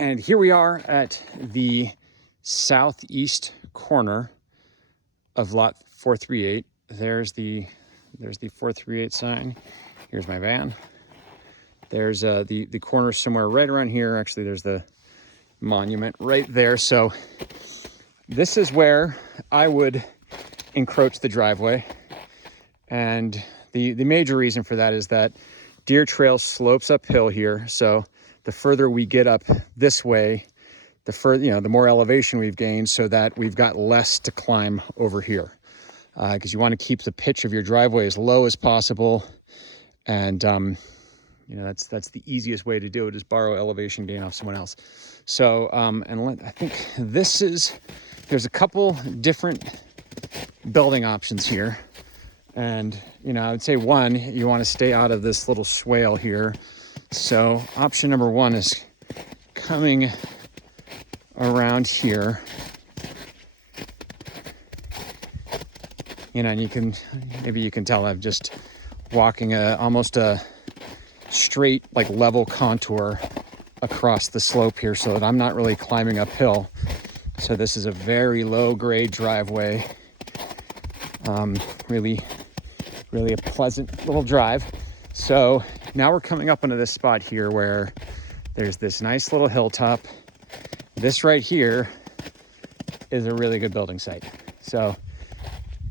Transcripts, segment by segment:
And here we are at the southeast corner of lot 438. There's the 438 sign. Here's my van. There's the corner somewhere right around here. Actually, there's the monument right there. So this is where I would encroach the driveway. And the major reason for that is that Deer Trail slopes uphill here. So the further we get up this way, the more elevation we've gained, so that we've got less to climb over here. Because you want to keep the pitch of your driveway as low as possible. And that's the easiest way to do it, is borrow elevation gain off someone else. So I think there's a couple different building options here. And I would say one, you want to stay out of this little swale here. So option number one is coming around here. And maybe you can tell I'm just walking almost a straight, level contour across the slope here, so that I'm not really climbing uphill. So this is a very low grade driveway. Really a pleasant little drive. So now we're coming up onto this spot here where there's this nice little hilltop. This right here is a really good building site.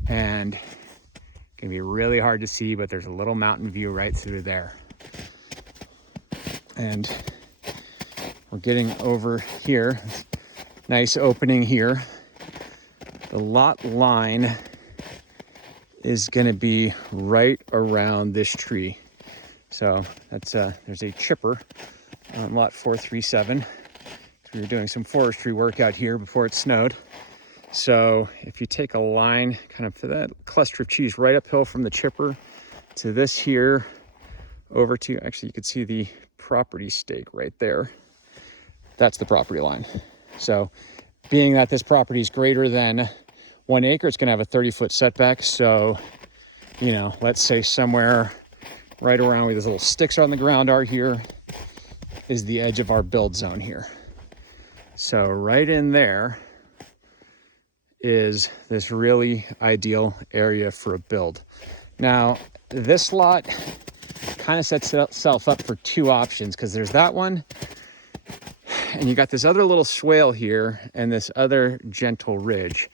And it can be really hard to see, but there's a little mountain view right through there. And we're getting over here. Nice opening here. The lot line is going to be right around this tree. So there's a chipper on lot 437. We were doing some forestry work out here before it snowed. So if you take a line kind of for that cluster of trees right uphill from the chipper to this here, over to, actually you could see the property stake right there. That's the property line. So being that this property is greater than 1 acre, it's going to have a 30-foot setback. So, let's say somewhere right around where these little sticks on the ground are here is the edge of our build zone here. So right in there is this really ideal area for a build. Now, this lot kind of sets itself up for two options, because there's that one, and you got this other little swale here and this other gentle ridge.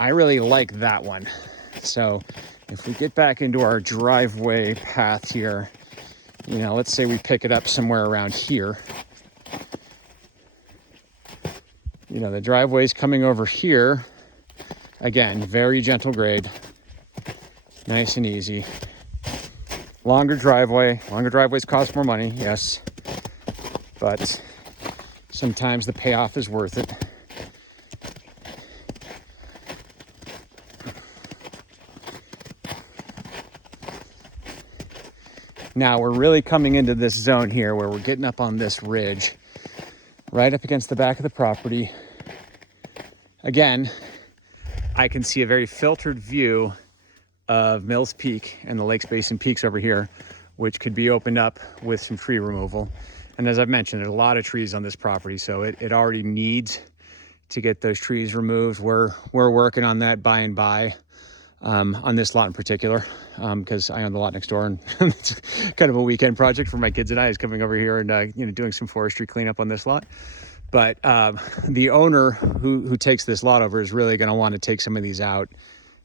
I really like that one. So if we get back into our driveway path here, let's say we pick it up somewhere around here. The driveway's coming over here. Again, very gentle grade, nice and easy. Longer driveways cost more money, yes, but sometimes the payoff is worth it. Now we're really coming into this zone here where we're getting up on this ridge, right up against the back of the property. Again, I can see a very filtered view of Mills Peak and the Lakes Basin peaks over here, which could be opened up with some tree removal. And as I've mentioned, there's a lot of trees on this property, so it already needs to get those trees removed. We're working on that by and by. On this lot in particular, because I own the lot next door, and it's kind of a weekend project for my kids and I, is coming over here and doing some forestry cleanup on this lot. But the owner who takes this lot over is really going to want to take some of these out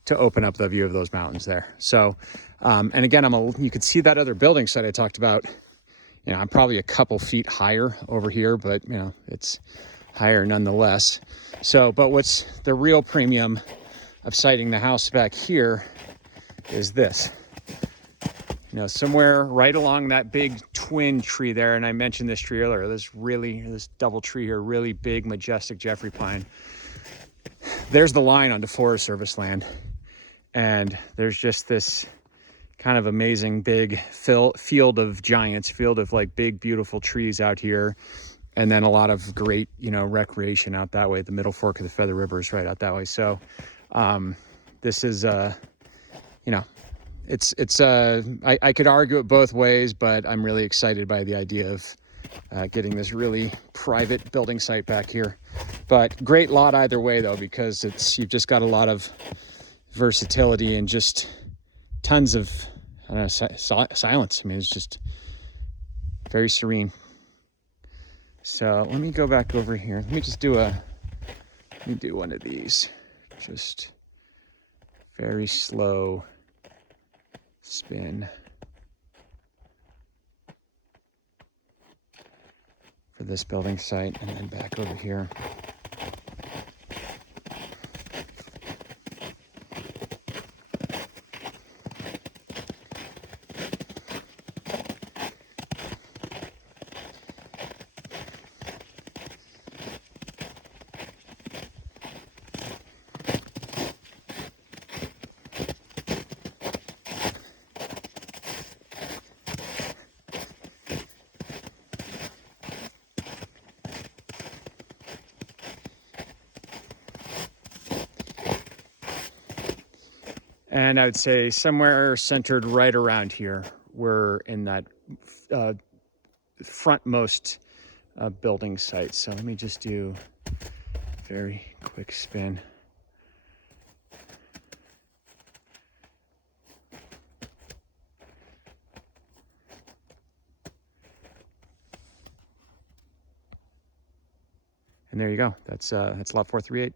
to open up the view of those mountains there. So, and again, you can see that other building site I talked about. I'm probably a couple feet higher over here, but it's higher nonetheless. So, but what's the real premium of siting the house back here is this. Somewhere right along that big twin tree there, and I mentioned this tree earlier, this double tree here, really big, majestic Jeffrey pine. There's the line onto Forest Service land, and there's just this kind of amazing big field of giants, field of big, beautiful trees out here. And then a lot of great, recreation out that way. The Middle Fork of the Feather River is right out that way. So this is, I could argue it both ways, but I'm really excited by the idea of getting this really private building site back here. But great lot either way though, because you've just got a lot of versatility and just tons of, I don't know, silence. I mean, it's just very serene. So let me go back over here. Let me do one of these. Just very slow spin for this building site, and then back over here. And I would say somewhere centered right around here, we're in that frontmost building site. So let me just do a very quick spin. And there you go. That's lot 438.